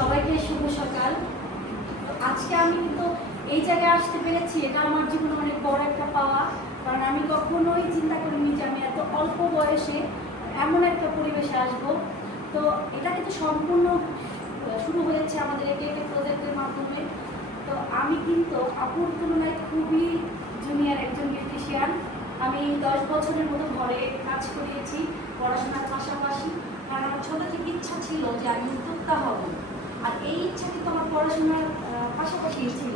সবাইকে শুভ সকাল। আজকে আমি কিন্তু এই জায়গায় আসতে পেরেছি, এটা আমার জীবনে অনেক বড় একটা পাওয়া। কারণ আমি কখনোই চিন্তা করিনি যে আমি এত অল্প বয়সে এমন একটা পরিবেশে আসব। তো এটা কিন্তু সম্পূর্ণ শুরু হয়েছে আমাদের একটা প্রজেক্টের মাধ্যমে। তো আমি কিন্তু আপুর তুলনায় খুবই জুনিয়র একজন বিউটিশিয়ান। আমি 10 বছরের মতো ঘরে কাজ করিয়েছি পড়াশোনার পাশাপাশি। কারণ আমার ছোটো থেকে ইচ্ছা ছিল যে আমি উদ্যোক্তা হব, আর এই ইচ্ছা কিন্তু আমার পড়াশোনার পাশাপাশি ছিল।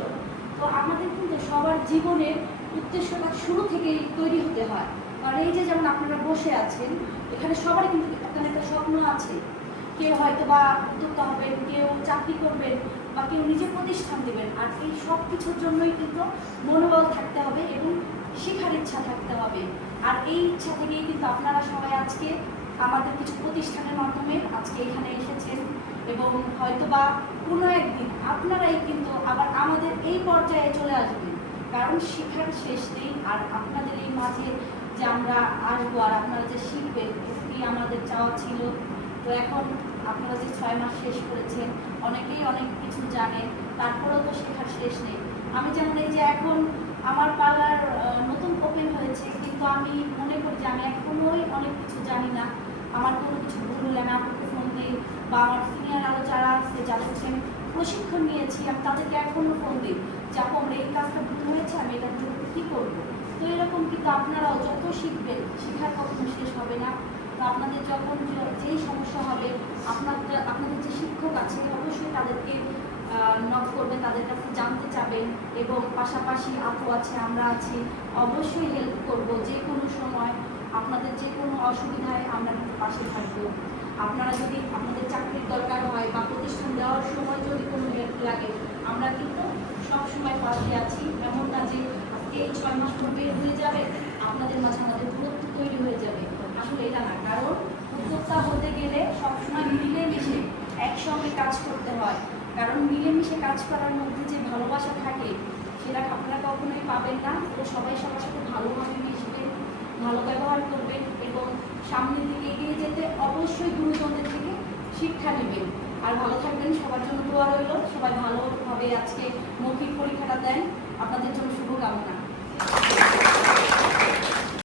তো আমাদের কিন্তু সবার জীবনের উদ্দেশ্যটা শুরু থেকেই তৈরি হতে হয়। কারণ এই যে যেমন আপনারা বসে আছেন, এখানে সবারই কিন্তু একটা স্বপ্ন আছে। কেউ হয়তো বা উদ্যোক্তা হবেন, কেউ চাকরি করবেন, বা কেউ নিজের প্রতিষ্ঠান দেবেন। আর এই সব কিছুর জন্যই কিন্তু মনোবল থাকতে হবে এবং শেখার ইচ্ছা থাকতে হবে। আর এই ইচ্ছা থেকেই কিন্তু আপনারা সবাই আজকে আমাদের কিছু প্রতিষ্ঠানের মাধ্যমে আজকে এখানে এসেছেন, এবং হয়তো বা কোনো একদিন আপনারাই কিন্তু আবার আমাদের এই পর্যায়ে চলে আসবেন। কারণ শেখার শেষ নেই। আর আপনাদের এই মাঝে যে আমরা আসবো আর আপনারা যে শিখবেন, এটি আমাদের চাওয়া ছিল। তো এখন আপনারা যে 6 মাস শেষ করেছেন, অনেকেই অনেক কিছু জানেন, তারপরেও তো শেখার শেষ নেই। আমি যেমন এই যে এখন আমার পার্লার নতুন ওপেন হয়েছে, কিন্তু আমি মনে করি যে আমি এখনোই অনেক কিছু জানি না। আমার কোনো কিছু ভুল হলে আমি আপনাকে ফোন দিই, বা আমার সিনিয়র আরও যারা আছে যাদের হচ্ছে আমি প্রশিক্ষণ নিয়েছি, আমি তাদেরকে এখনও ফোন দিই যে আপু আমরা এই কাজটা ভুল হয়েছে, আমি এটা ভুল কী করবো। তো এরকম কিন্তু আপনারাও যত শিখবেন, শেখার কখনো শেষ হবে না। তো আপনাদের যখন যেই সমস্যা হবে, আপনাদের যে শিক্ষক আছে অবশ্যই তাদেরকে নক করবেন, তাদের কাছে জানতে চাবেন। এবং পাশাপাশি আপু আছে, আমরা আছি, অবশ্যই হেল্প করব। যে কোনো সময় আপনাদের যে কোনো অসুবিধায় আমরা কিন্তু পাশে থাকবো। আপনারা যদি আপনাদের চাকরির দরকার হয় বা প্রতিষ্ঠান দেওয়ার সময় যদি কোনো হেল্প লাগে, আমরা কিন্তু সবসময় পাশে আছি। এমন না যে আজকে এই 6 মাস পর বের হয়ে যাবে, আপনাদের মাঝে আমাদের দূরত্ব তৈরি হয়ে যাবে। আসলে এটা না, কারণ উদ্যোক্তা হতে গেলে সবসময় মিলেমিশে একসঙ্গে কাজ করতে হয়। কারণ মিলেমিশে কাজ করার মধ্যে যে ভালোবাসা থাকে, সেটা আপনারা কখনোই পাবেন না। তো সবাই সবার সাথে ভালোভাবে মিশবেন, ভালো ব্যবহার করবেন, এবং সামনের দিকে এগিয়ে যেতে অবশ্যই গুরুজনদের থেকে শিক্ষা নেবেন। আর ভালো থাকবেন, সবার জন্য দোয়া রইল। সবাই ভালোভাবে আজকে মৌখিক পরীক্ষাটা দেন। আপনাদের জন্য শুভকামনা।